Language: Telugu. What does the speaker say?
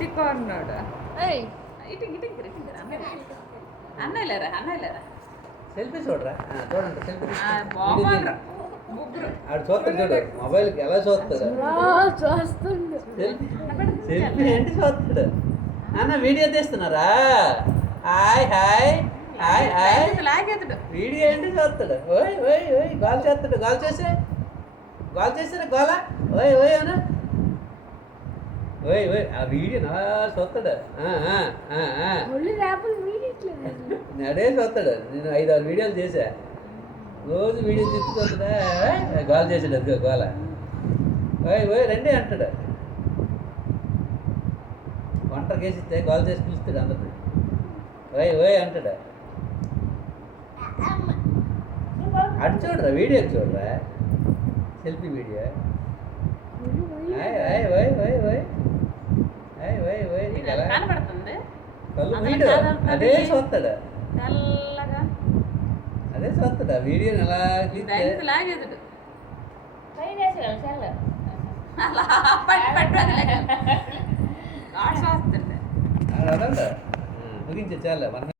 ఇంటికి అన్నాడు ఇటు ఇటు ఇటు అన్నయ్య లేరా సెల్ఫీ చూడరా చూడండి సెల్ఫీ బాగుండ్రా ఆడు చూస్తాడు చూడు మొబైల్కి ఎలా చూస్తాడు సెల్ఫీ ఏంటి చూస్తాడు అన్న వీడియో తీస్తున్నారా హాయ్ హాయ్ హాయ్ హాయ్ లాగేతుడు వీడియో ఏంటి చూస్తాడు ఓయ్ ఓయ్ ఓయ్ గాల్ చేస్తాడు గాల్ చేసారా గోలా ఓయ్ ఓయ్ అన్న ఓయ్ ఓయ్ ఆ వీడియో నా చూస్తాడు అడే చూస్తాడు నేను 5-6 వీడియోలు చేశా రోజు వీడియో తెచ్చుకోతుందా గాల్ చేసాడు అది గోల ఓయ్ ఓయ్ రండి అంటాడు వంట కేసిస్తే గాల్ చేసి పిలుస్తాడు అందరిని ఓయ్ ఓయ్ అంటాడు అటు చూడరా వీడియో చూడరా సెల్ఫీ వీడియో కనబడుతుంది కళ్ళు వీడియో అదే చూస్తాడు తెల్లగా అదే చూస్తాడు ఆ వీడియోని ఎలా లాగేదుడు ముగించే చాలా